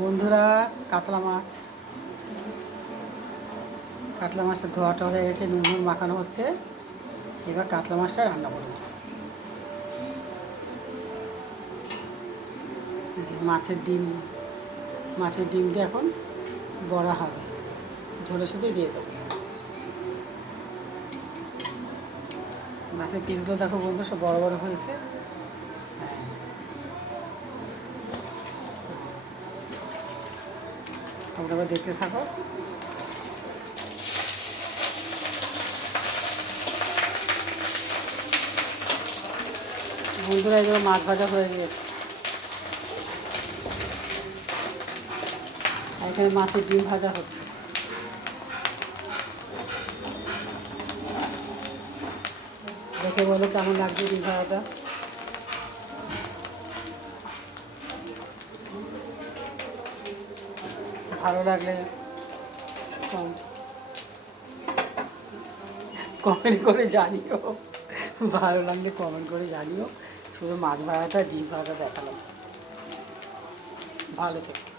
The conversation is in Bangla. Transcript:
বন্ধুরা, কাতলা মাছ কাতলা মাছটা ধোয়াটা হয়ে গেছে, নুন মাখানো হচ্ছে। এবার কাতলা মাছটা রান্না করব। এই যে মাছের ডিম দিয়ে এখন বড়া হবে, ঝোলের সাথে দিয়ে দেবো। মাছের পিসগুলো দেখো বন্ধু, সব বড় বড় হয়েছে। হ্যাঁ, তোমরা এবার দেখতে থাকো। বন্ধুরা, এই মাছ ভাজা হয়ে গিয়েছে। এখানে মাছের ডিম ভাজা হচ্ছে। দেখে বলো কেমন লাগছে ডিম ভাজাটা। ভালো লাগলে কমেন্ট করে জানিও। ভালো লাগলে কমেন্ট করে জানিও। শুধু মাছ ভাজাটা ডিম ভাজা দেখালাম। ভালো থেকো।